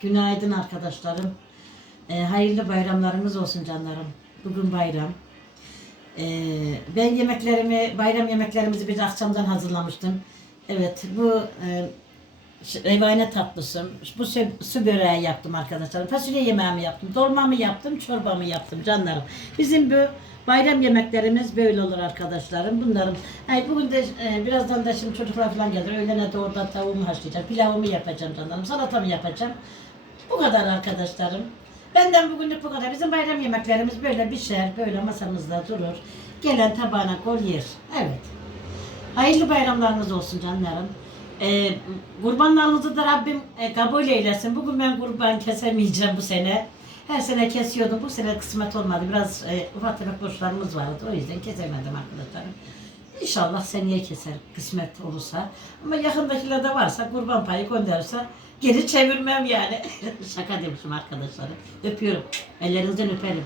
Günaydın arkadaşlarım. Ee, hayırlı bayramlarımız olsun canlarım. Bugün bayram. Ee, ben yemeklerimi, bayram yemeklerimizi bir akşamdan hazırlamıştım. Evet, bu e, revane tatlısı, bu su, böreği yaptım arkadaşlarım. Fasulye yemeğimi yaptım, dolmamı yaptım, çorbamı yaptım canlarım. Bizim bu bayram yemeklerimiz böyle olur arkadaşlarım. Bunlarım. Ay, bugün de e, birazdan da şimdi çocuklar falan gelir. Öğlene de orada tavuğumu haşlayacağım, pilavımı yapacağım canlarım, salatamı yapacağım. Bu kadar arkadaşlarım. Benden bugünlük bu kadar. Bizim bayram yemeklerimiz böyle pişer, böyle masamızda durur. Gelen tabağına koy yer. Evet. Hayırlı bayramlarınız olsun canlarım. Ee, kurbanlarınızı da Rabbim e, kabul eylesin. Bugün ben kurban kesemeyeceğim bu sene. Her sene kesiyordum. Bu sene kısmet olmadı. Biraz e, ufak tefek borçlarımız vardı. O yüzden kesemedim arkadaşlarım. İnşallah seneye keser kısmet olursa. Ama yakındakiler de varsa kurban payı gönderirse geri çevirmem yani. Şaka demişim arkadaşlarım. Öpüyorum. Ellerinizden öperim.